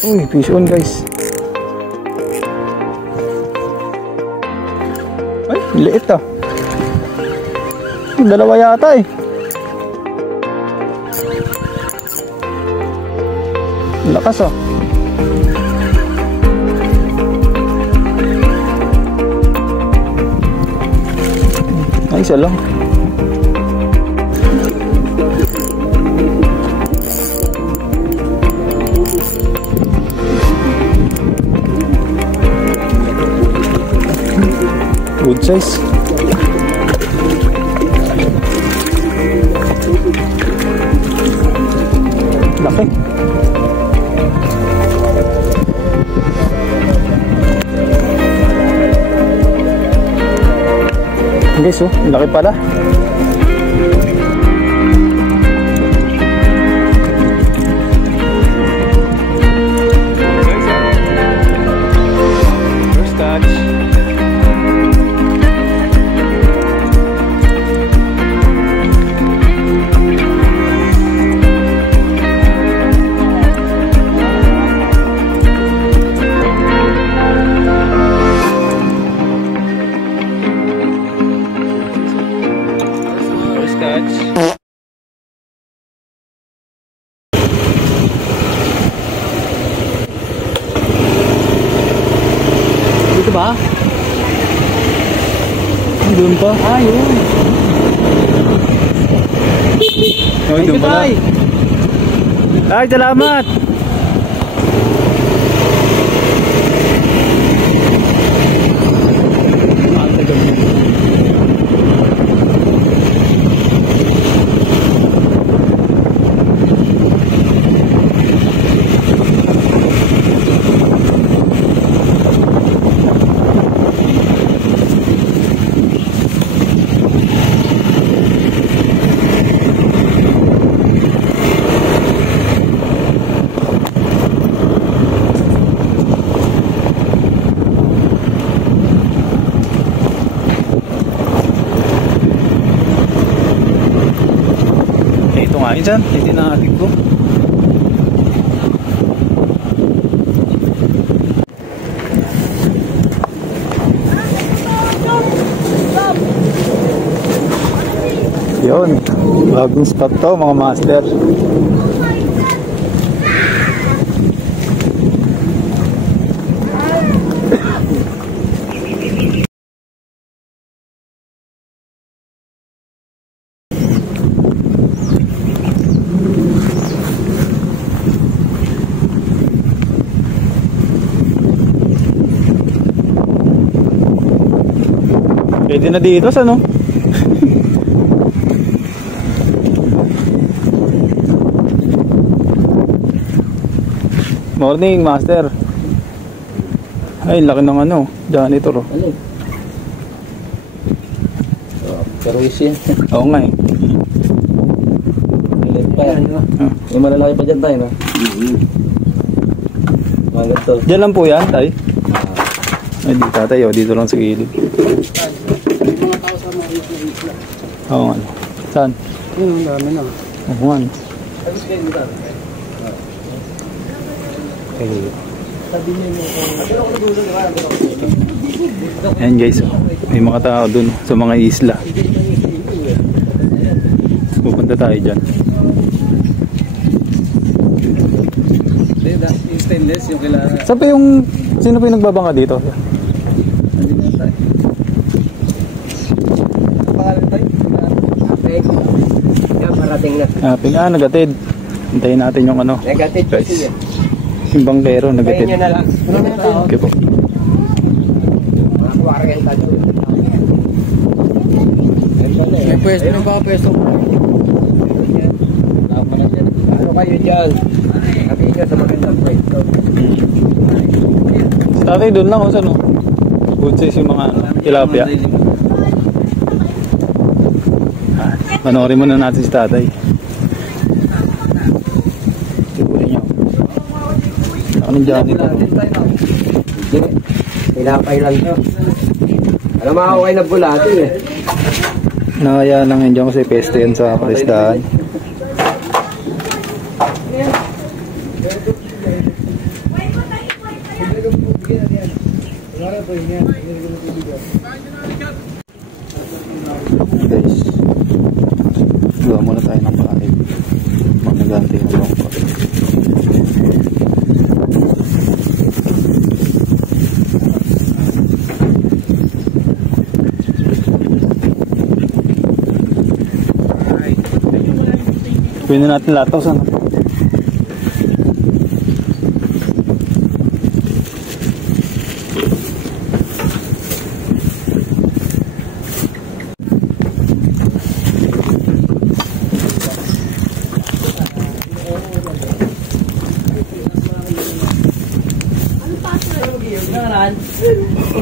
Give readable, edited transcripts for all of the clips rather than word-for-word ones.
Uy, fish on guys. Ay, liit ah. Dalawa yata eh. Lakas ah. Ay, isa lang. Good size. Laki. Guys, oh, laki pala. First touch. Dito ba? Doon pa? Ah, yun. Oh, doon pala. Ay, salamat! Ito nga yun dyan, hindi na ating ko. Yun, bagong spot to mga master. Pwede na dito sa no? Morning master. Ay laki ng ano, janitor oh. Pero isin. Oo nga eh. May malalaki pa dyan tayo no? Diyan lang po yan tay. Ay dito tayo, dito lang sa gilid. Oo nga. Saan? Yun, ang dami na. Oo nga. Ayan guys, may mga tao dun sa mga isla. Pupunta tayo dyan. Stainless yung kailangan. Saan pa yung, sino pa yung nagbabanga dito? Parating na. Nagatid. Hintayin natin yung ano. Nagatid guys. Yung bangkero, nagatid. Kaya nyo na lang. Okay po. Mga 40 doon. May pwesto ng mga pwesto. Ano kayo dyan? Sabi nyo sa magandang pwesto. Sa tatay doon lang kung saan o. Good size yung mga tilapia. Panoorin muna natin si tatay. Sigurin nyo. Anong dyan ito? Tinapay lang to. Alam mo ako kayo nagbulati eh. Nakaya lang yun dyan kasi peste yan sa palistahan. Guys, gawa muna tayo ng kahit magnaganti ng bangka. Pwede natin latos, ano?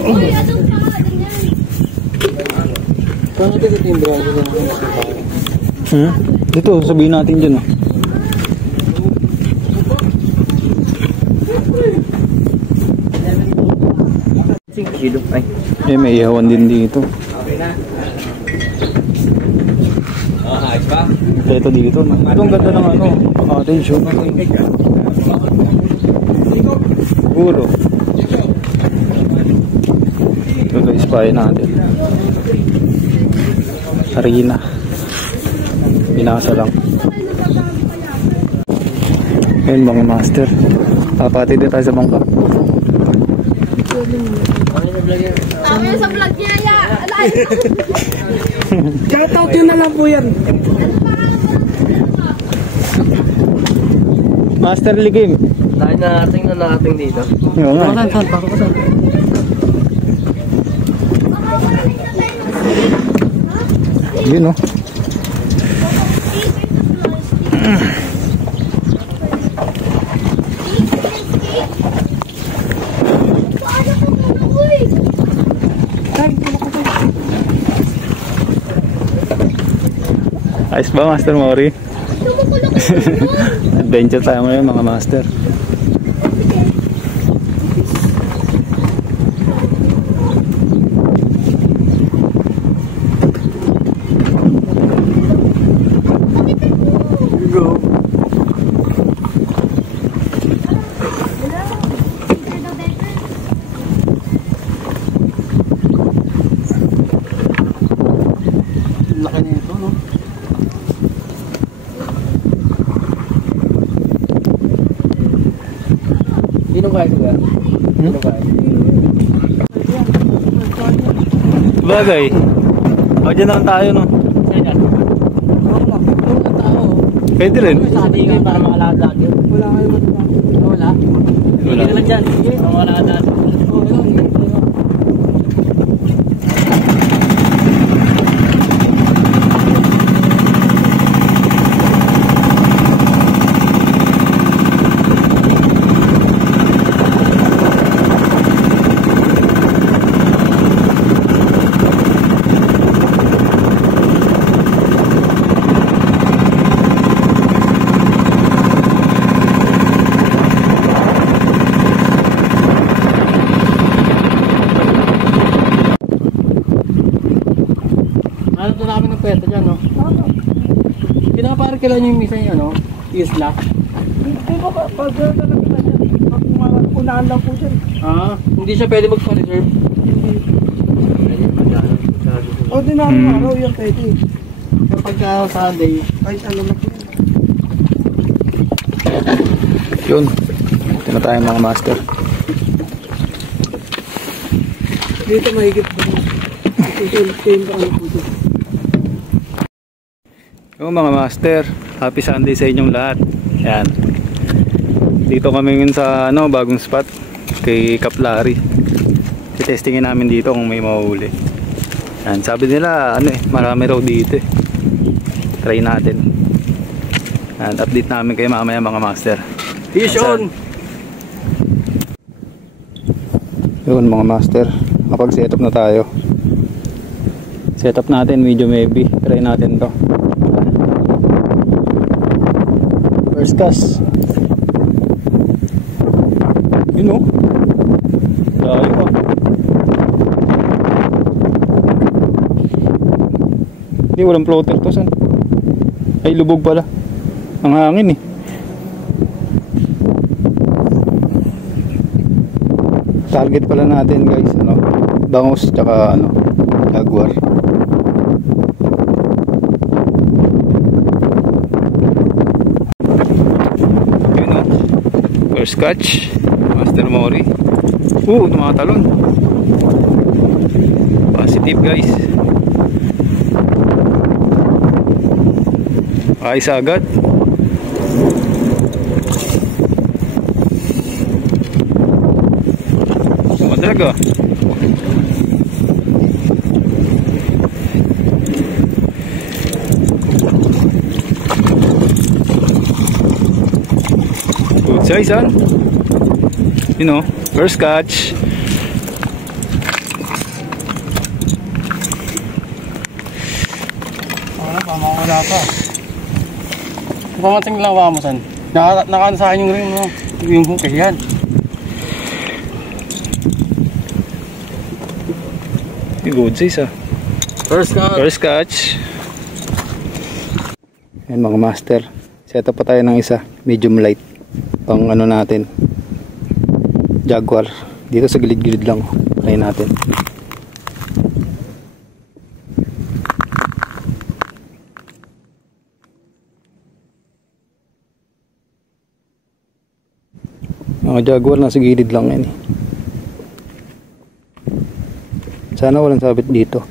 Uy, anong pangalan yan? Paano dito yung brother ng Dito, sabihin natin dyan, oh. Kilo. Ay. May ihawan din dito. Okay na. Ayos ba? Ito dito, no? Ito ang ganda ng ano, cottage, oh. Siguro. Ito guys, pahay natin. Harina. Pinasa lang. Ayun mga master. Papati din tayo sa bangka. Tama yun sa vlog niya, ya. Alay. Shoutout yun na lang po yan. Master Ligim. Dahil na nakating dito. Oo nga. Saan? Yun, no? Ayos ba, Master Mori? Adventure tayo ngayon, mga master. Go. Laki na ito, no? Sino kaya ito ba? Sino kaya? Bagay. O, dyan naman tayo, no? Pwede rin. Sa ating kayo para makalakad yun. Wala kayo matapos. Wala? Hindi naman dyan. Hindi, makalakad. Hanap na namin ng pwede dyan, no? Pinaparkilan nyo yung misa nyo, no? Isla. Hindi ko pa, pag-girl na lang kita dyan. Unahan lang po siya. Ah, hindi siya pwede magpa-reserve. Ordinary araw yan pwede. Pagka Sunday. Kahit ano na po yan. Yun. Ito na tayo, mga master. Dito mahigit po. Ito ano po dito. Yo mga master, happy Sunday sa inyong lahat. Yan. Dito kami ngayon sa ano, bagong spot kay Kaplari. I-testingin namin dito kung may mahuli. Yan, sabi nila ano marami raw dito. Try natin. Yan, update namin kayo mamaya mga master. Fish on! Yun mga master, kapag setup na tayo. Setup natin medyo maybe. Try natin to. First cast. Yun o. Dahil pa. Hindi, walang floater to. San? Ay, lubog pala. Ang hangin eh. Target pala natin guys, ano? bangus tsaka ano, jaguar. Yun o, first catch, Master Mori. Tumatalon. Positive guys. Ayos agad. Talaga. Good size, huh? You know, first catch. Wala pa. Pamating lang ba mo san? Nakano sa akin yung ring mo. Yung bukay yan. Good size, ah. First catch. Ayan mga master. Set up pa tayo ng isa. Medium light. Pang ano natin. Jaguar. Dito sa gilid-gilid lang. Kain natin. Mga jaguar nasa gilid lang yan eh. Sana walang sabit dito.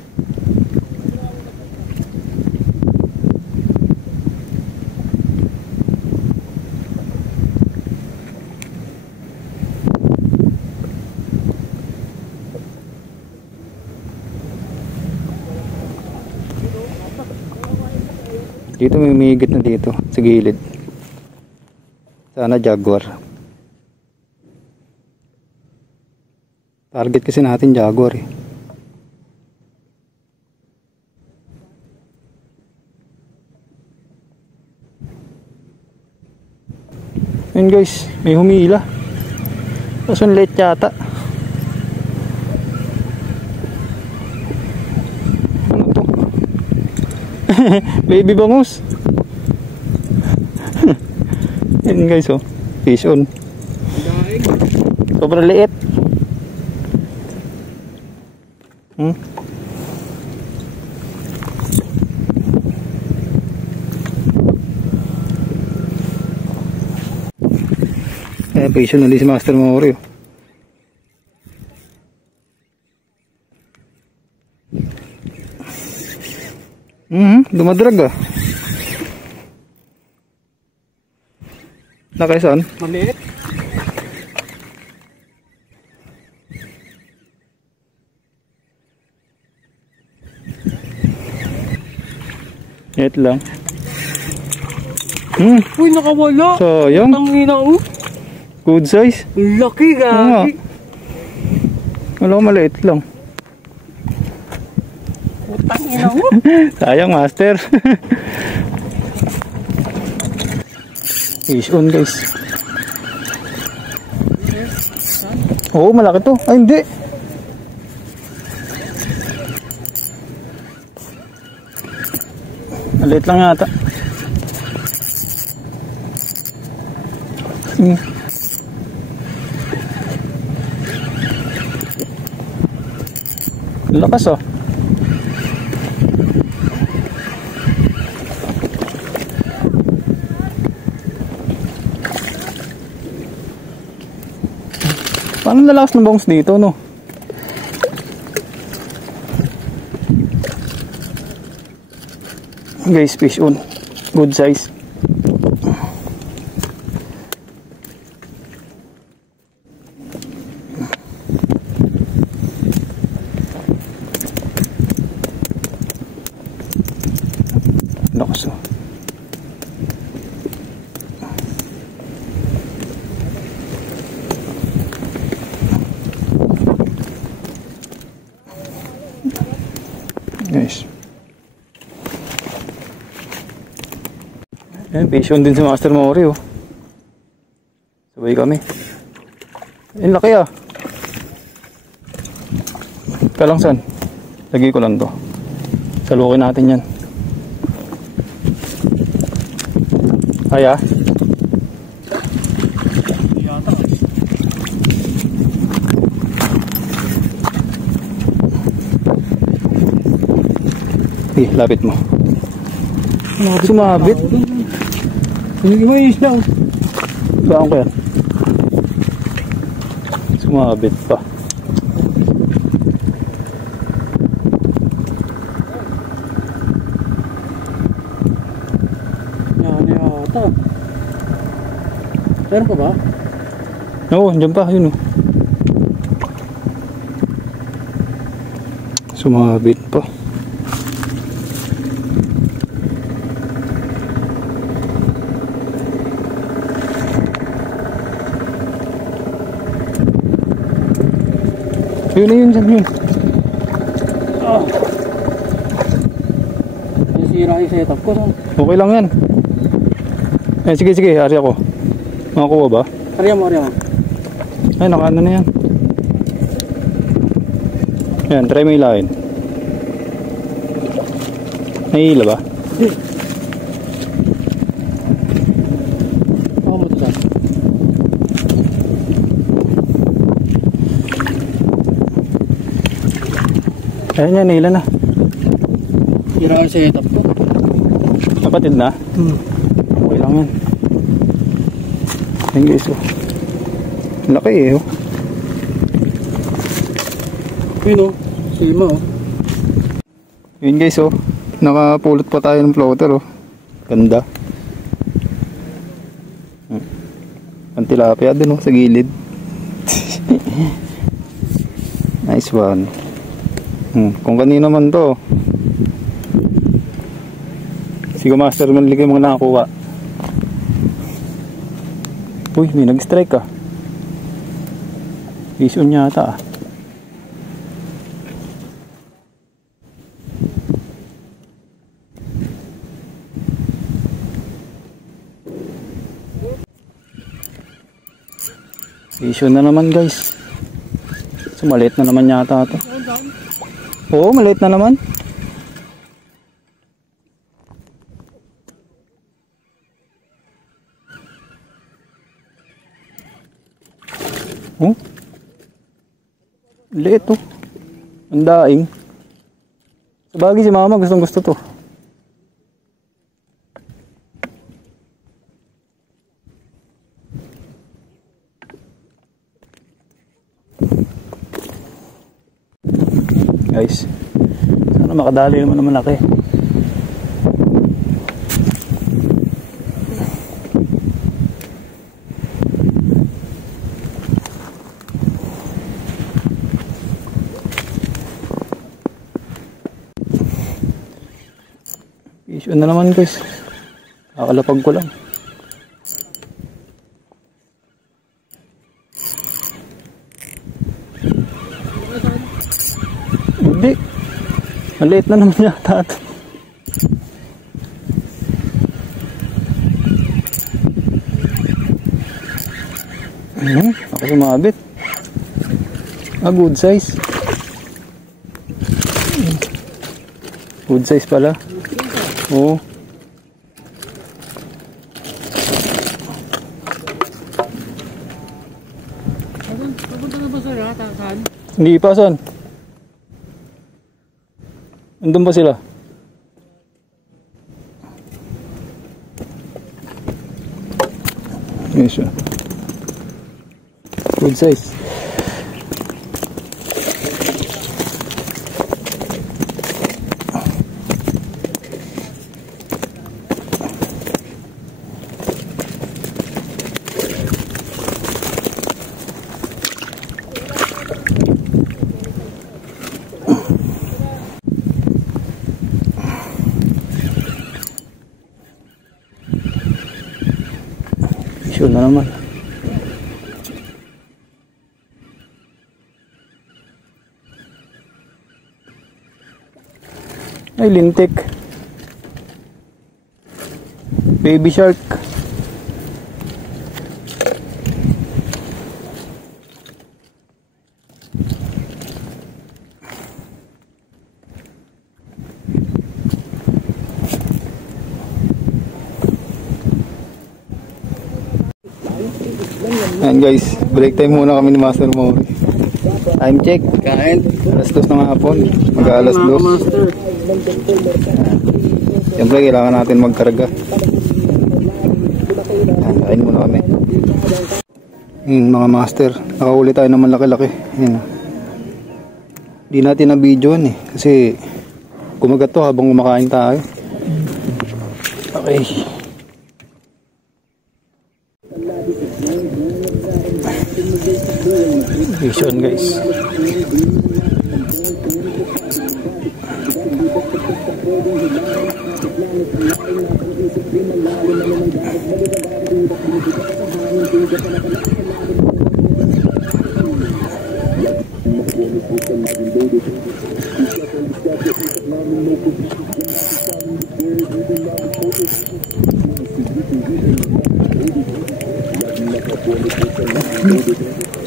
Dito may umigit na dito sa gilid. Sana jaguar. Target kasi natin jaguar eh. Ayun guys, may humila. Tapos ang late yata. Ano to? Baby bangus. Ayun guys oh, fish on. Sobrang liit. Patient ulit si Master Mori. Dumadrag ah. Nakaisan? Maliit. Liit lang. Uy, nakawala. Sayang. Tangina oh. Good size. Laki gagi. Wala ko maliit lang. Tangina mo. Sayang master. Fish on guys. Oo, malaki to. Ay hindi. Maliit lang yata. Lakas oh. Paano lalakas ng bangus dito no? Guys, fish on. Good size. Lakas oh. Nice. Ayan, patient din si Master Mori oh. Sabay kami. Ayan, laki ah. Kalangsan. Lagi ko lang to. Salukin natin yan. Ay ah. Okay, lapit mo. Sumabit. Hindi mo yung isda. Saan ko yan? Sumabit pa. Yan yata. Meron pa ba? Oo, andyan pa, yun o. Sumabit pa. Yun na yun, dyan yun. Nasira yung setup ko. Okay lang yan. Eh, sige, sige, ari ako. Makakuha ba? Ariya mo. Ay, nakaano na yan. Yan, try mo ilahin. Nahihila ba? Hindi. Baka mo ito dyan. Ayan yan, nahihila na. Sira yung setup ko. Kapatid na? Okay lang yan. Ayan guys, oh. Laki eh, oh. Yun o. Sima o. Yun guys, oh. Nakapulot pa tayo ng floater, oh. Ganda. Ang tilapia din, oh, sa gilid. Nice one. Kung kanina man to. Sige master, maligay mga nakakuha. Uy, may nag-strike ah. Ison yata ah. Ison na naman guys. So maliit na naman yata ito. Oo, maliit na naman. Oh, liit to. Ang daing. Sabagay si mama gustong gusto to. Guys, sana makadali naman ng malaki. Issue na naman guys. Kakalapag ko lang. Hindi. Maliit na naman yata ito. Ako sumabit. Good size. Good size pala. Oo. Papunta na ba sila? Saan? Hindi pa, saan? Andun ba sila? Yes, siya. Good size. Sure na naman. Ay, lintik. Baby shark. Ayan guys, break time muna kami ni Master Mori. Time check. Kain. Alas 2 ng hapon. Mag-alas 2. Master. Siyempre kailangan natin magkarga. Kain muna kami. Yun mga master, nakahuli tayo ng malaki-laki. Yun. Di natin na-videoan eh. Kasi kumagat to habang kumakain tayo. Okay. Vision guys.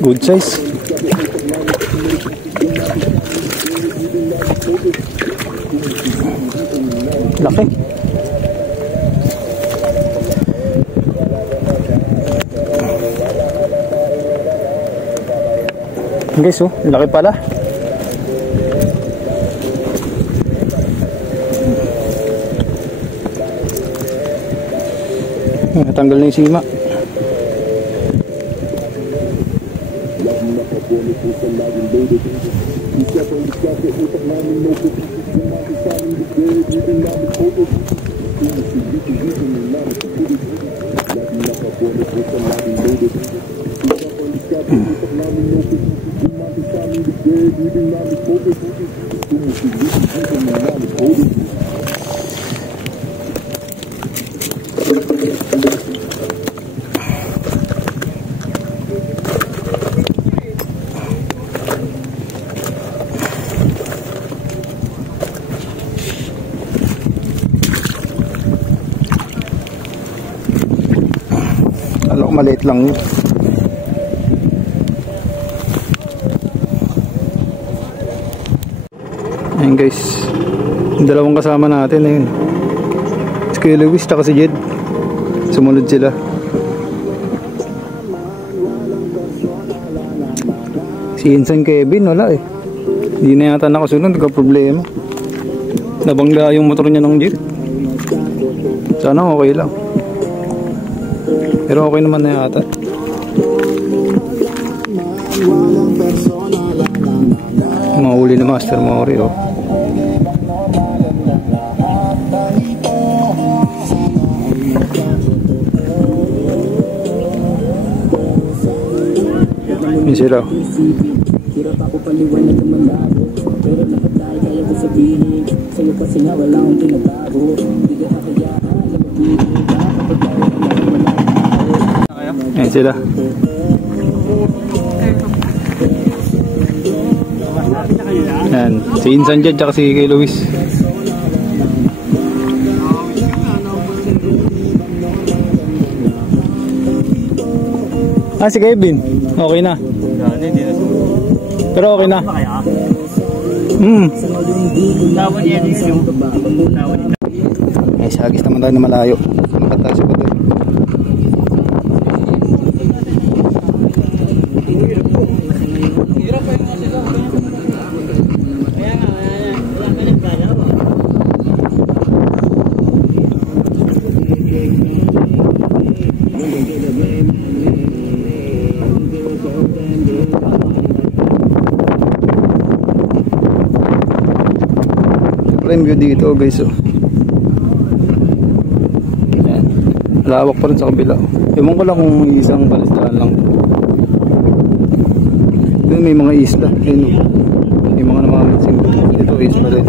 Good size. Laki. Guys, oh, laki pala. Natanggal na yung sima. Alam ko maliit lang yun. Ayan guys, yung dalawang kasama natin ayun. Si Kuya Luis tsaka si Jed. Sumunod sila. Si Insan Kevin wala eh. Hindi na yata nakasunod, ka problema. Nabangga yung motor niya ng Jed. Sana okay lang. Pero okay naman na yata. Mahuli na Master Mori oh. Yun sila. Hirap ako paliwanag ng mandado, pero lahat tayo kaya ko sabihin sa'yo kasi nga wala akong pinagbago. Hindi ka kakayaan na magbibig kapag tayo wala. Ayan sila. Ayan, si Insan dyan tsaka si Kuya Luis. Ah, si Kevin. Okay na. Pero okay na. Ay, sagis naman tayo na malayo. Makat tayo sa bato. Yung view dito guys oh. Ayan. Lawak pa rin sa kabila. Ewan ko lang kung isang balistaan lang. Doon may mga isla. Ayun, may mga namamansing. Ito isla rin.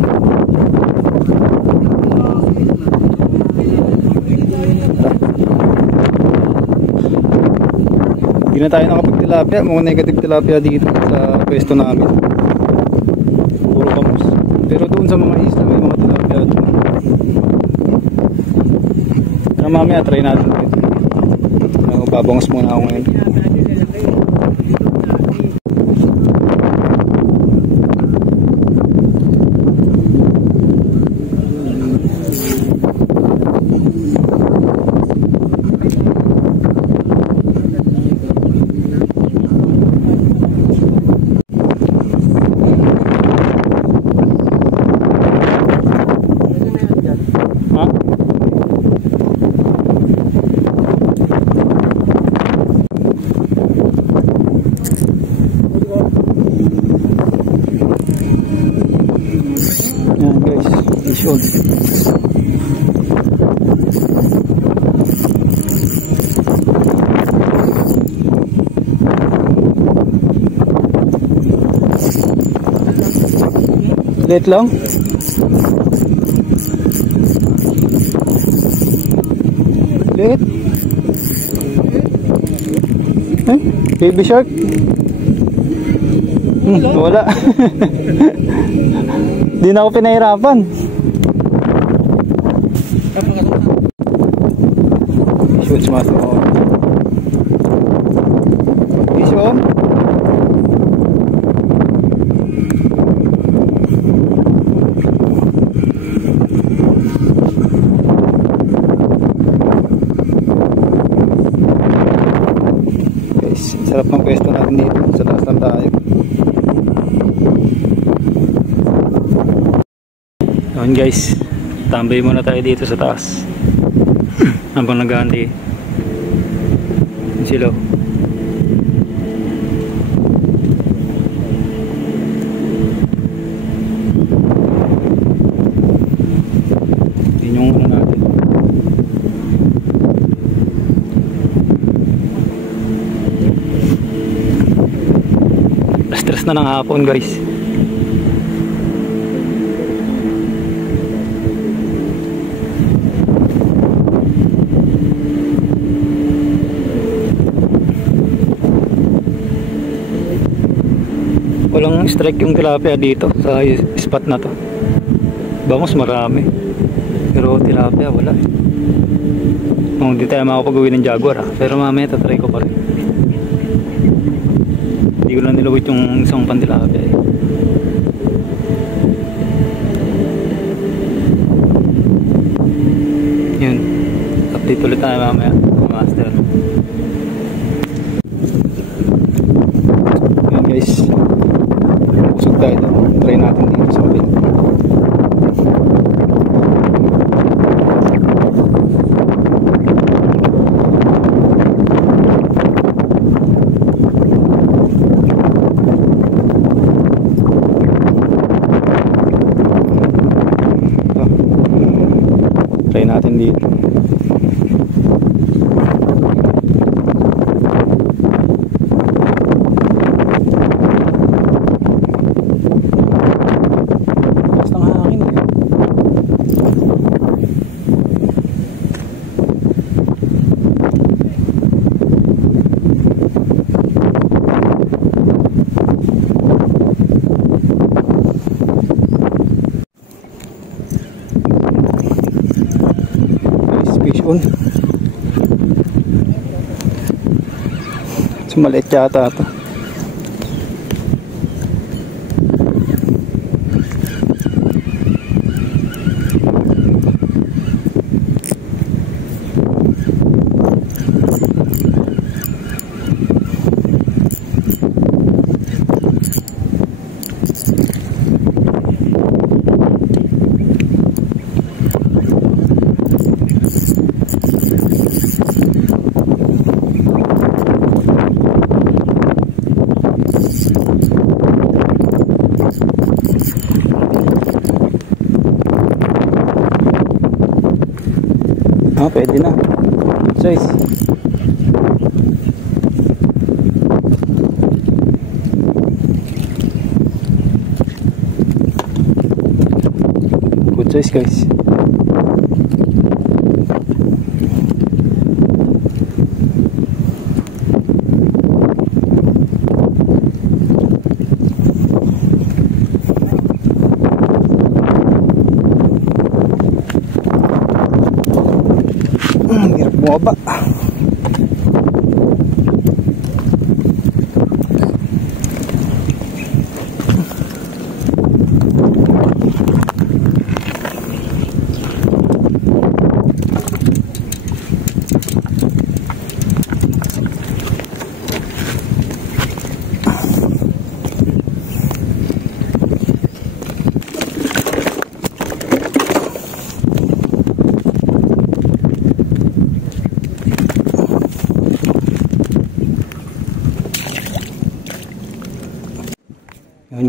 Hindi na tayo nakapag-tilapia. Mga negative tilapia dito sa pwesto namin. Puro kamus. Pero doon sa mga isla may mga tilapia doon. Kaya mamaya try natin dito. Babangos muna ako ngayon. Fish on. Late lang. Late. Eh, baby shark. Wala. Di na ako pinahirapan. Shoots master on. Fish on. Guys, sarap ng pwesto natin dito. Sa taas lang tayo. Yun guys, tambay muna tayo dito sa taas habang nag-aantay sila. Yun yung ano natin. Stress na ng hapon guys. Walang strike yung tilapia dito sa spot na to. Bangos marami, pero tilapia wala. Hindi tayo makapag-uwi ng jaguar pero mamaya tatry ko pa rin. Hindi ko lang nilawit yung isang pantilapia Yun, update ulit tayo mamaya, master. Yun guys, usog tayo doon. Try natin dito sa kapit. Try natin dito. Maliit yata ito. Pwede na. Size. Good size guys. Bumaba.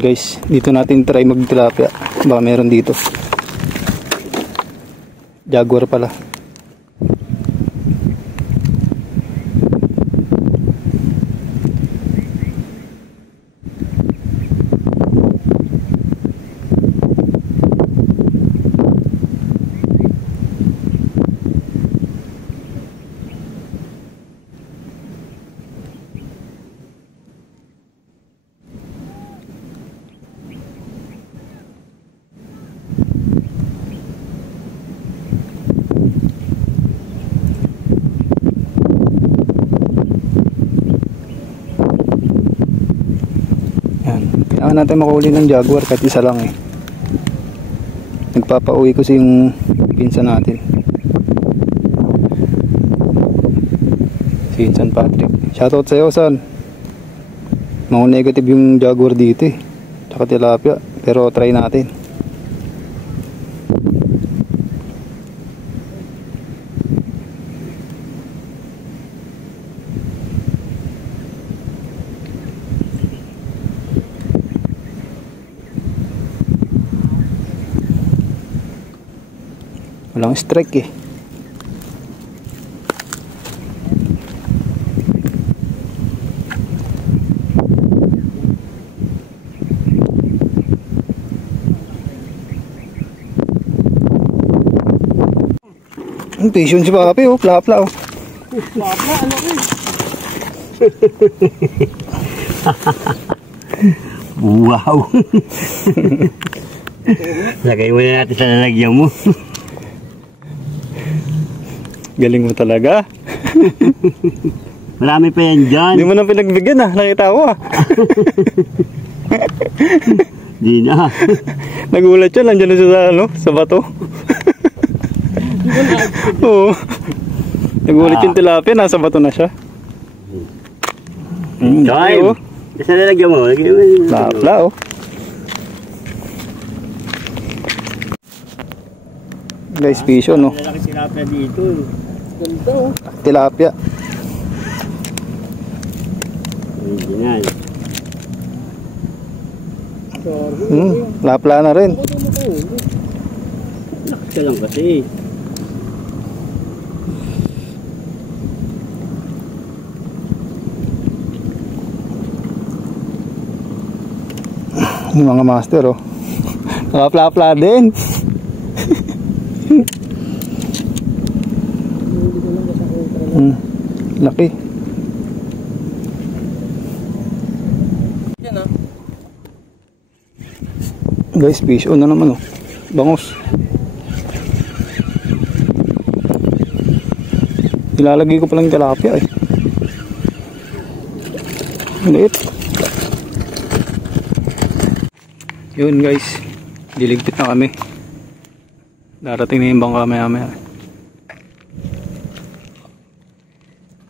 Guys, dito natin try mag tilapia. Baka meron dito. Jaguar pala. Kailangan natin makahuli ng jaguar kahit isa lang eh. Nagpapauwi ko yung pinsan natin, si San Patrick. Shoutout sa'yo, San. Mga negative yung jaguar dito eh, tsaka tilapia, pero try natin. Walang strike eh. Ang patient si Papi oh, pla-pla oh. Pla-pla, ano eh. Wow. Lagay mo na natin sa lalagyan mo. Galing mo talaga. Marami pa yan dyan. Hindi mo na pinagbigyan ah, nakita ko ah. Di na. Nagulat siya, nandiyan na siya sa, ano, sa bato. Oo. Nagulat yung tilapia, nasa bato na siya. Time. Oh. Sa lalagyan mo. Pla-pla oh. Guys, fisyo no. Lalaki tilapia dito. Ganda oh. Tilapia. Original. Pla-pla na rin. Lakas ka lang kasi. Yung mga master oh. Nakapla-pla din. Laki. Yan ah. Guys, fish on na naman oh. Bangus. Ilalagay ko palang tilapia eh. Maliit. Yun guys, diligpit na kami. Darating na yung bangka maya.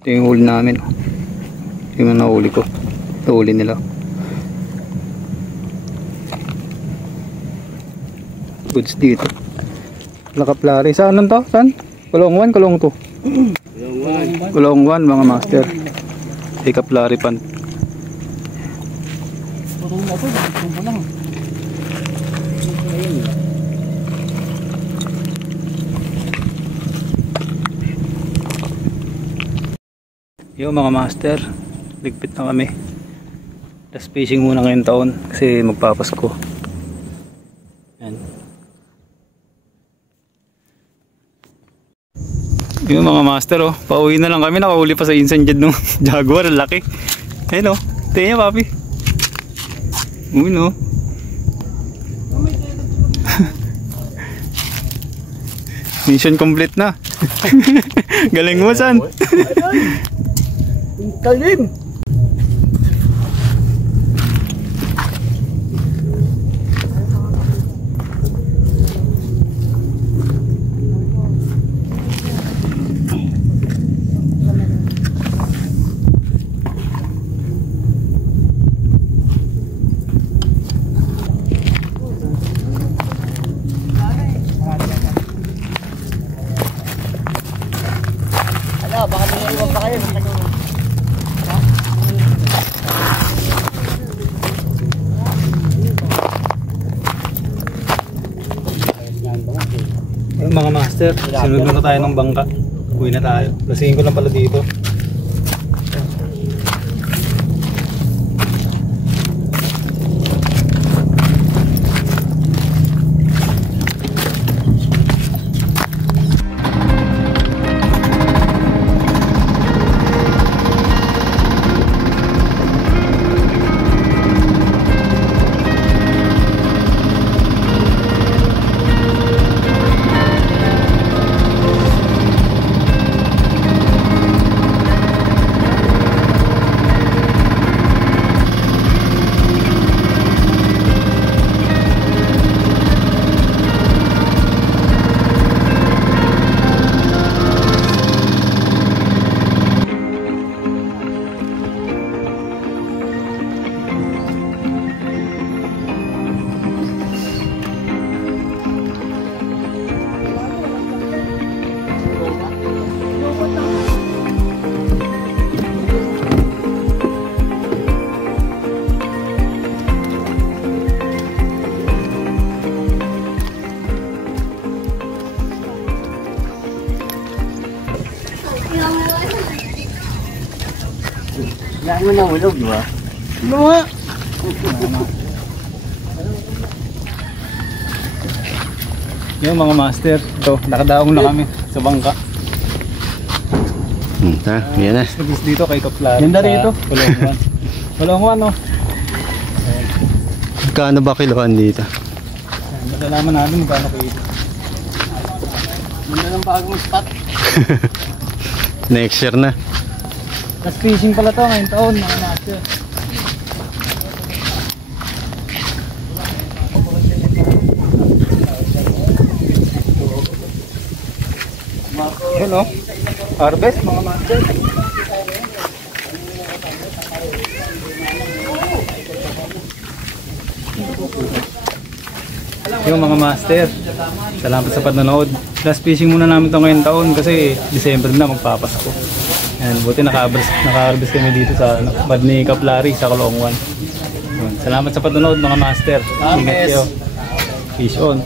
Ito yung huli namin. Ito yung nahuli ko. Nahuli nila. Goods dito. Nakaplari. Saan lang to? Saan? Kulong 1, kulong 2. Kulong 1 mga master. Ikaplari pan. Putong mo ito, putong mo lang. Yo mga master, ligpit na kami. Last fishing muna ngayong taon kasi magpapasko. Yan. Yo mga master oh, pauwi na lang kami, nakahuli pa sa insanjad ng jaguar, laki. Ayun oh, tingnan niya papi. Uy no. Mission complete na. Galing mo San. Kalim! Baka may iwan pa kayo. master, sinunod na tayo ng bangka. Uwi na tayo. Lasingin ko lang pala dito. Lagi mo na hulog, di ba? Ano nga? Yung mga master, ito, nakadaong na kami sa bangka. Yan na. Dito kay Kaplari. Ganda rito. Kulongwan. Kulongwan, no? Kano ba kiloan dito? Masalaman namin kung paano kayo. Ganda ng bagong spot. Next year na. Last fishing pala to ngayong taon, mga master. Yun, no? Harvest, mga master. Yung mga master, salamat sa panonood. Last fishing muna namin ito ngayong taon kasi December na magpapasko. And buti naka-harvest kami dito sa bad ni Kaplari sa Kulongwan. Salamat sa panonood mga master. Ingat kayo. Fish on.